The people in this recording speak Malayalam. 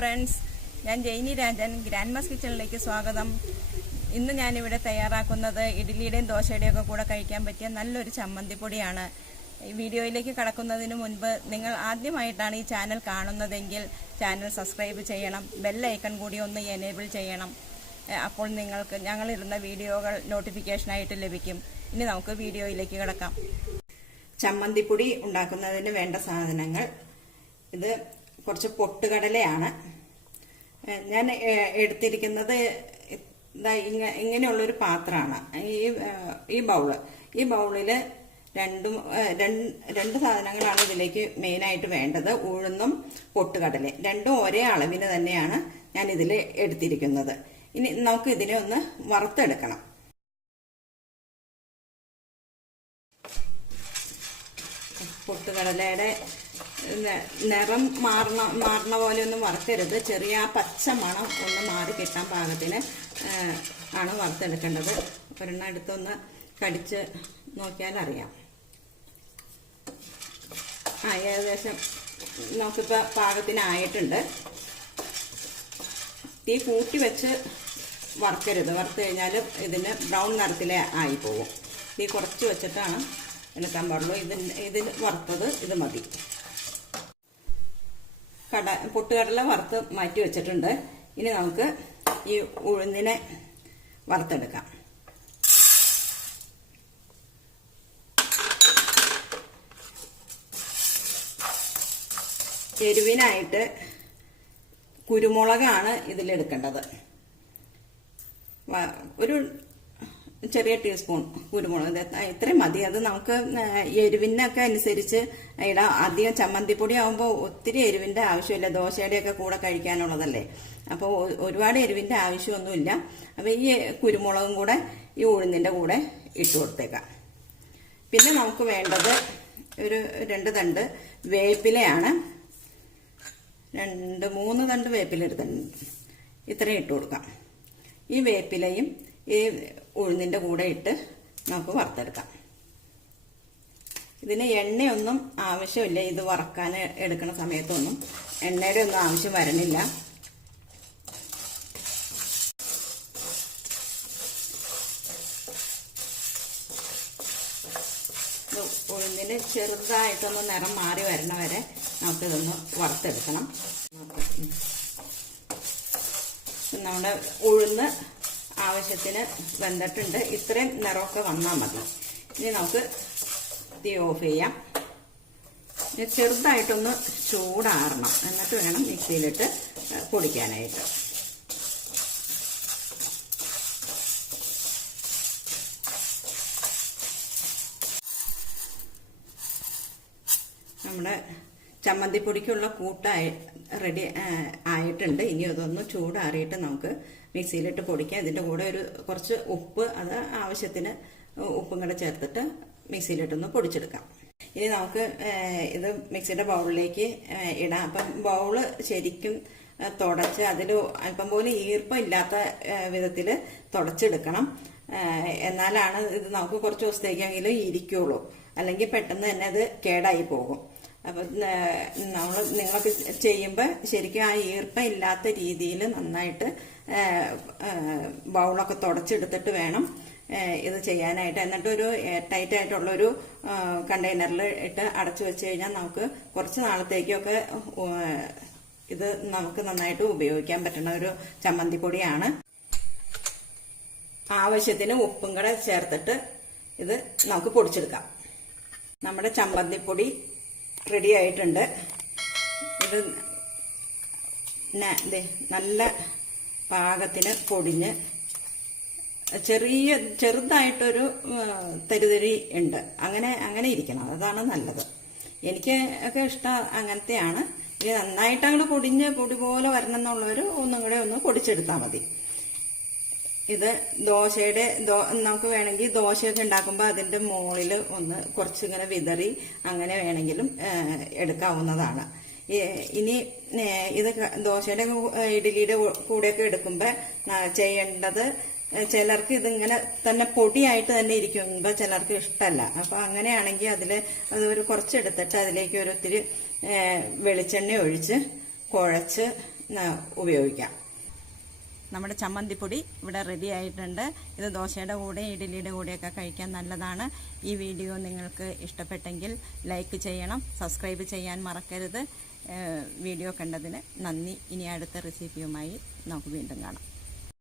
ഫ്രണ്ട്സ്, ഞാൻ ജെയിനി രാജൻ. ഗ്രാൻഡ്മാസ് കിച്ചണിലേക്ക് സ്വാഗതം. ഇന്ന് ഞാനിവിടെ തയ്യാറാക്കുന്നത് ഇഡ്ഡലിയുടെയും ദോശയുടെയും ഒക്കെ കൂടെ കഴിക്കാൻ പറ്റിയ നല്ലൊരു ചമ്മന്തിപ്പൊടിയാണ്. ഈ വീഡിയോയിലേക്ക് കടക്കുന്നതിന് മുൻപ് നിങ്ങൾ ആദ്യമായിട്ടാണ് ഈ ചാനൽ കാണുന്നതെങ്കിൽ ചാനൽ സബ്സ്ക്രൈബ് ചെയ്യണം, ബെൽ ഐക്കൺ കൂടി ഒന്ന് എനേബിൾ ചെയ്യണം. അപ്പോൾ നിങ്ങൾക്ക് ഞങ്ങളിടുന്ന വീഡിയോകൾ നോട്ടിഫിക്കേഷനായിട്ട് ലഭിക്കും. ഇനി നമുക്ക് വീഡിയോയിലേക്ക് കിടക്കാം. ചമ്മന്തിപ്പൊടി ഉണ്ടാക്കുന്നതിന് വേണ്ട സാധനങ്ങൾ: ഇത് കുറച്ച് പൊട്ടുകടലയാണ്. ഞാൻ എടുത്തിരിക്കുന്നത് ഇങ്ങനെയുള്ളൊരു പാത്രമാണ്. ഈ ബൗളിൽ രണ്ട് സാധനങ്ങളാണ് ഇതിലേക്ക് മെയിനായിട്ട് വേണ്ടത്. ഉഴുന്നും പൊട്ടുകടല രണ്ടും ഒരേ അളവിന് തന്നെയാണ് ഞാൻ ഇതിൽ എടുത്തിരിക്കുന്നത്. ഇനി നമുക്ക് ഇതിനെ ഒന്ന് വറുത്തെടുക്കണം. പൊട്ടുകടലയുടെ നിറം മാറണ പോലെ ഒന്നും വറുക്കരുത്. ചെറിയ പച്ച മണം ഒന്ന് മാറി കിട്ടാൻ പാകത്തിന് ആണ് വറുത്തെടുക്കേണ്ടത്. ഒരെണ്ണം എടുത്തൊന്ന് കടിച്ച് നോക്കിയാൽ അറിയാം. ഏകദേശം നമുക്കിപ്പോൾ പാകത്തിനായിട്ടുണ്ട്. തീ കൂട്ടി വെച്ച് വറുക്കരുത്. വറുത്ത് കഴിഞ്ഞാൽ ഇതിന് ബ്രൗൺ നിറത്തിലേ ആയിപ്പോകും. തീ കുറച്ച് വെച്ചിട്ടാണ് എടുക്കാൻ പാടുള്ളൂ. ഇതിൽ വറുത്തത് ഇത് മതി. പൊട്ടുകടല വറുത്ത് മാറ്റി വെച്ചിട്ടുണ്ട്. ഇനി നമുക്ക് ഈ ഉഴുന്നിനെ വറുത്തെടുക്കാം. എരിവിനായിട്ട് കുരുമുളകാണ് ഇതിലെടുക്കേണ്ടത്. ഒരു ചെറിയ ടീസ്പൂൺ കുരുമുളക്, ഇത്രയും മതി. അത് നമുക്ക് എരിവിനൊക്കെ അനുസരിച്ച് ഇടാം. അധികം ചമ്മന്തിപ്പൊടി ആകുമ്പോൾ ഒത്തിരി എരിവിന്റെ ആവശ്യമില്ല. ദോശയുടെയൊക്കെ കൂടെ കഴിക്കാനുള്ളതല്ലേ, അപ്പോൾ ഒരുപാട് എരിവിന്റെ ആവശ്യമൊന്നുമില്ല. അപ്പോൾ ഈ കുരുമുളകും കൂടെ ഈ ഉഴുന്നിന്റെ കൂടെ ഇട്ട് കൊടുത്തേക്കാം. പിന്നെ നമുക്ക് വേണ്ടത് ഒരു 2 തണ്ട് വേപ്പിലയാണ്. 2-3 തണ്ട് വേപ്പില എടുത്തിട്ടുണ്ട്. ഇത്രയും ഇട്ട് കൊടുക്കാം. ഈ വേപ്പിലയും ഈ ഉഴുന്നിന്റെ കൂടെ ഇട്ട് നമുക്ക് വറുത്തെടുക്കാം. ഇതിന് എണ്ണയൊന്നും ആവശ്യമില്ല. ഇത് വറക്കാൻ എടുക്കുന്ന സമയത്തൊന്നും എണ്ണയുടെ ഒന്നും ആവശ്യം വരണില്ല. ഉഴുന്നിന് ചെറുതായിട്ടൊന്ന് നിറം മാറി വരണ വരെ നമുക്കിതൊന്ന് വറുത്തെടുക്കണം. നമ്മുടെ ഉഴുന്ന് ആവശ്യത്തിന് വെന്തിട്ടുണ്ട്. ഇത്രയും നിറമൊക്കെ വന്നാൽ മതി. ഇനി നമുക്ക് തീ ഓഫ് ചെയ്യാം. ചെറുതായിട്ടൊന്ന് ചൂടാറണം, എന്നിട്ട് വേണം മിക്സിയിലിട്ട് പൊടിക്കാനായിട്ട്. നമ്മുടെ ചമ്മന്തിപ്പൊടിക്കുള്ള കൂട്ടായി റെഡി ആയിട്ടുണ്ട്. ഇനി അതൊന്ന് ചൂടാറിയിട്ട് നമുക്ക് മിക്സിയിലിട്ട് പൊടിക്കാം. ഇതിൻ്റെ കൂടെ കുറച്ച് ഉപ്പ്, അത് ആവശ്യത്തിന് ഉപ്പും കൂടെ ചേർത്തിട്ട് മിക്സിയിലിട്ടൊന്ന് പൊടിച്ചെടുക്കാം. ഇനി നമുക്ക് ഇത് മിക്സിയുടെ ബൗളിലേക്ക് ഇടാം. അപ്പം ബൗള് ശരിക്കും തുടച്ച് അതിൽ അല്പം പോലും ഈർപ്പം ഇല്ലാത്ത വിധത്തിൽ തുടച്ചെടുക്കണം. എന്നാലാണ് ഇത് നമുക്ക് കുറച്ച് ദിവസത്തേക്കെങ്കിലും ഇരിക്കുള്ളൂ. അല്ലെങ്കിൽ പെട്ടെന്ന് തന്നെ അത് കേടായി പോകും. അപ്പം നിങ്ങളൊക്കെ ചെയ്യുമ്പോൾ ശരിക്കും ആ ഈർപ്പം ഇല്ലാത്ത രീതിയിൽ നന്നായിട്ട് ബൗളൊക്കെ തുടച്ചെടുത്തിട്ട് വേണം ഇത് ചെയ്യാനായിട്ട്. എന്നിട്ട് ഒരു എയർ ടൈറ്റ് ആയിട്ടുള്ളൊരു കണ്ടെയ്നറിൽ ഇട്ട് അടച്ചു വെച്ച് കഴിഞ്ഞാൽ നമുക്ക് കുറച്ച് നാളത്തേക്കൊക്കെ ഇത് നമുക്ക് നന്നായിട്ട് ഉപയോഗിക്കാൻ പറ്റുന്ന ഒരു ചമ്മന്തിപ്പൊടിയാണ്. ആവശ്യത്തിന് ഉപ്പും കൂടെ ചേർത്തിട്ട് ഇത് നമുക്ക് പൊടിച്ചെടുക്കാം. നമ്മുടെ ചമ്മന്തിപ്പൊടി റെഡി ആയിട്ടുണ്ട്. ഇത് നല്ല പാകത്തിന് പൊടിഞ്ഞ് ചെറുതായിട്ടൊരു തരിതരി ഉണ്ട്. അങ്ങനെ ഇരിക്കണം, അതാണ് നല്ലത്. എനിക്ക് ഒക്കെ ഇഷ്ടം അങ്ങനത്തെയാണ്. ഇനി നന്നായിട്ട് അങ്ങോട്ട് പൊടിഞ്ഞ് പൊടി പോലെ വരണം എന്നുള്ളവർ ഒന്നും കൂടെ ഒന്ന് പൊടിച്ചെടുത്താൽ മതി. ഇത് നമുക്ക് വേണമെങ്കിൽ ദോശയൊക്കെ ഉണ്ടാക്കുമ്പോൾ അതിൻ്റെ മുകളിൽ ഒന്ന് കുറച്ചിങ്ങനെ വിതറി അങ്ങനെ വേണമെങ്കിലും എടുക്കാവുന്നതാണ്. ഇനി ഇത് ദോശയുടെ ഇഡ്ഡലിയുടെ കൂടെയൊക്കെ എടുക്കുമ്പോൾ ചെയ്യേണ്ടത്, ചിലർക്ക് ഇതിങ്ങനെ തന്നെ പൊടിയായിട്ട് തന്നെ ഇരിക്കുമ്പോൾ ചിലർക്ക് ഇഷ്ടമല്ല. അപ്പോൾ അങ്ങനെയാണെങ്കിൽ അതൊരു കുറച്ചെടുത്തിട്ട് അതിലേക്ക് ഒത്തിരി വെളിച്ചെണ്ണ ഒഴിച്ച് കുഴച്ച് ഉപയോഗിക്കാം. നമ്മുടെ ചമ്മന്തിപ്പൊടി ഇവിടെ റെഡി ആയിട്ടുണ്ട്. ഇത് ദോശയുടെ കൂടെ ഇഡ്ഡലിയുടെ കൂടെയൊക്കെ കഴിക്കാൻ നല്ലതാണ്. ഈ വീഡിയോ നിങ്ങൾക്ക് ഇഷ്ടപ്പെട്ടെങ്കിൽ ലൈക്ക് ചെയ്യണം, സബ്സ്ക്രൈബ് ചെയ്യാൻ മറക്കരുത്. വീഡിയോ കണ്ടതിന് നന്ദി. ഇനി അടുത്ത റെസിപ്പിയുമായി നമുക്ക് വീണ്ടും കാണാം.